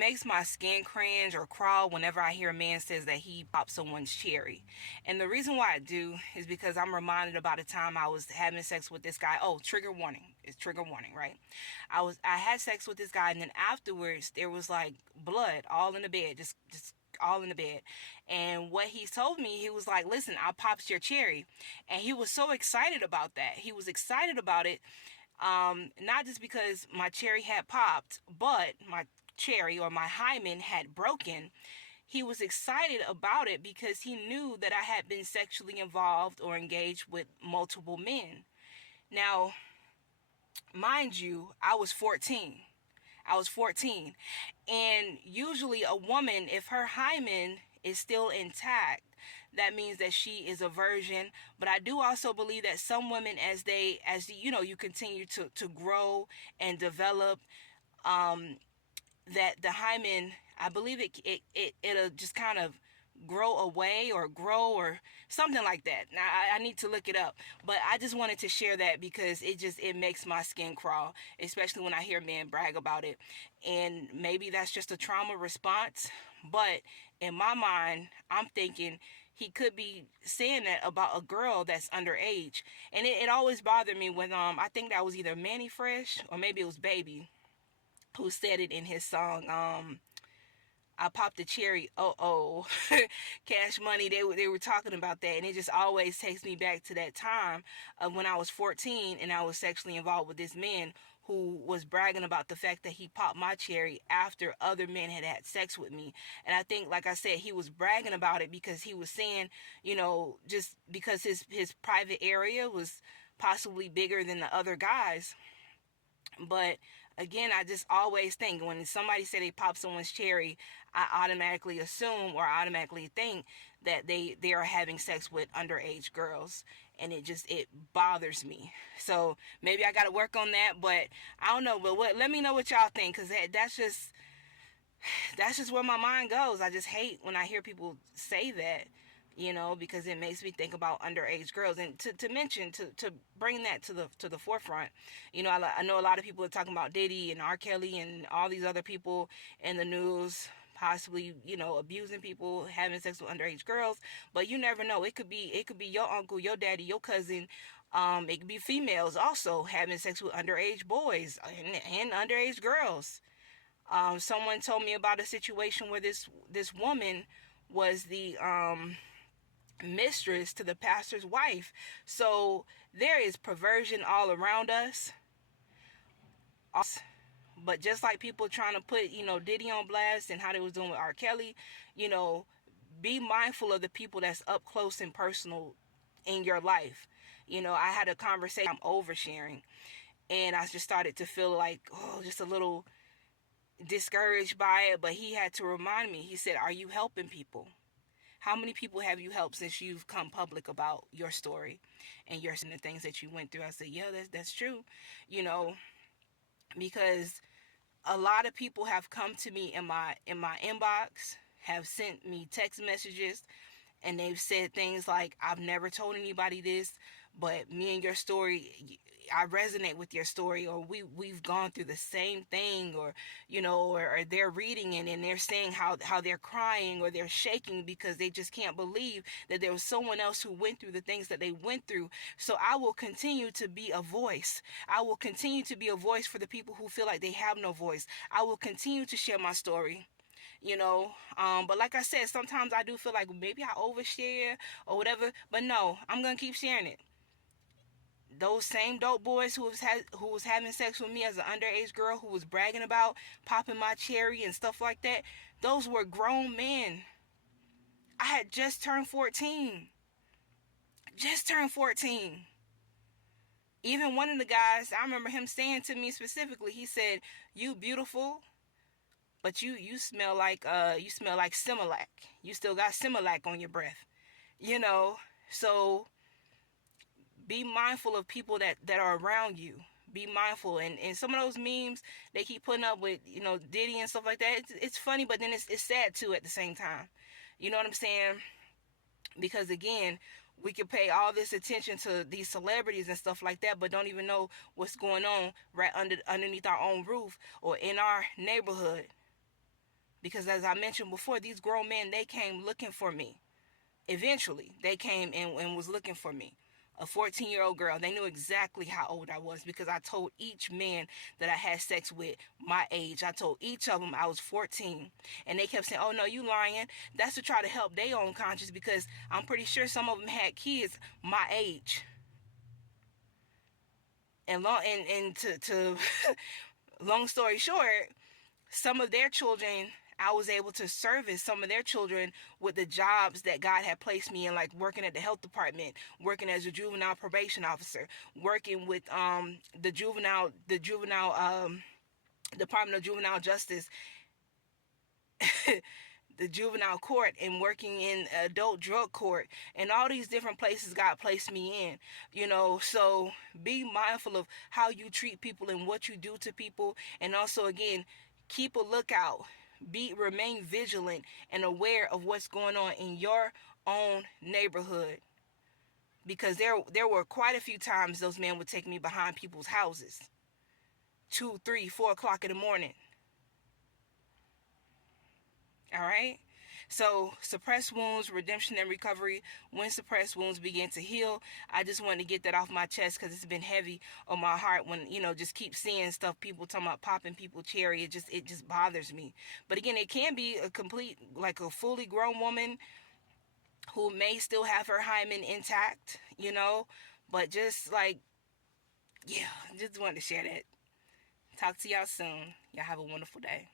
makes my skin cringe or crawl whenever I hear a man says that he popped someone's cherry. And the reason why I do is because I'm reminded about a time I was having sex with this guy. Oh, trigger warning. It's trigger warning, right? I had sex with this guy, and then afterwards there was like blood all in the bed, just all in the bed. And what he told me, he was like, listen, I popped your cherry. And he was so excited about that. He was excited about it, not just because my cherry had popped, but my cherry or my hymen had broken. He was excited about it because he knew that I had been sexually involved or engaged with multiple men. Now, mind you, I was 14. I was 14. And usually a woman, if her hymen is still intact, that means that she is a virgin. But I do also believe that some women, as you continue to grow and develop, that the hymen, I believe it'll just kind of grow away or grow or something like that. Now I need to look it up, but I just wanted to share that because it makes my skin crawl, especially when I hear men brag about it. And maybe that's just a trauma response, but in my mind, I'm thinking he could be saying that about a girl that's underage. And it always bothered me when I think that was either Manny Fresh or maybe it was Baby who said it in his song, I popped the cherry, oh, Cash Money. They were talking about that, and it just always takes me back to that time of when I was 14 and I was sexually involved with this man who was bragging about the fact that he popped my cherry after other men had sex with me. And I think, like I said, he was bragging about it because he was saying, just because his private area was possibly bigger than the other guys. But again, I just always think when somebody say they pop someone's cherry, I automatically assume or automatically think that they are having sex with underage girls, and it bothers me. So maybe I got to work on that, but I don't know. But let me know what y'all think, because that's just where my mind goes. I just hate when I hear people say that, because it makes me think about underage girls. And to mention, to bring that to the forefront, I know a lot of people are talking about Diddy and R. Kelly and all these other people in the news possibly, abusing people, having sex with underage girls. But you never know. It could be your uncle, your daddy, your cousin. It could be females also having sex with underage boys and underage girls. Someone told me about a situation where this woman was the mistress to the pastor's wife. So there is perversion all around us. But just like people trying to put, Diddy on blast and how they was doing with R. Kelly, be mindful of the people that's up close and personal in your life. I had a conversation, I'm oversharing, and I just started to feel like, just a little discouraged by it. But he had to remind me. He said, are you helping people? How many people have you helped since you've come public about your story and the things that you went through? I said, yeah, that's true. Because a lot of people have come to me in my inbox, have sent me text messages, and they've said things like, I've never told anybody this, but me and your story, I resonate with your story, or we've gone through the same thing, or or they're reading it and they're saying how they're crying or they're shaking because they just can't believe that there was someone else who went through the things that they went through. So I will continue to be a voice. I will continue to be a voice for the people who feel like they have no voice. I will continue to share my story. But like I said, sometimes I do feel like maybe I overshare or whatever, but no, I'm gonna keep sharing it. Those same dope boys who was having sex with me as an underage girl, who was bragging about popping my cherry and stuff like that, those were grown men. I had just turned 14. Just turned 14. Even one of the guys, I remember him saying to me specifically, he said, "You beautiful, but you smell like Similac. You still got Similac on your breath." So be mindful of people that are around you. Be mindful. And some of those memes they keep putting up with, Diddy and stuff like that, it's funny, but then it's sad too at the same time. You know what I'm saying? Because again, we can pay all this attention to these celebrities and stuff like that, but don't even know what's going on right underneath our own roof or in our neighborhood. Because as I mentioned before, these grown men, they came looking for me. Eventually, they came and was looking for me. A 14-year-old girl, they knew exactly how old I was because I told each man that I had sex with my age. I told each of them I was 14. And they kept saying, oh no, you lying. That's to try to help their own conscience, because I'm pretty sure some of them had kids my age. And to long story short, some of their children, I was able to service some of their children with the jobs that God had placed me in, like working at the health department, working as a juvenile probation officer, working with the juvenile Department of Juvenile Justice, the juvenile court, and working in adult drug court, and all these different places God placed me in. So be mindful of how you treat people and what you do to people. And also, again, keep a lookout, remain vigilant and aware of what's going on in your own neighborhood, because there were quite a few times those men would take me behind people's houses, 2, 3, 4 o'clock in the morning. All right. So, suppressed wounds, redemption, and recovery. When suppressed wounds begin to heal, I just wanted to get that off my chest because it's been heavy on my heart when, just keep seeing stuff, people talking about popping people cherry. It just bothers me. But again, it can be a complete, like a fully grown woman who may still have her hymen intact, but just like, yeah, just wanted to share that. Talk to y'all soon. Y'all have a wonderful day.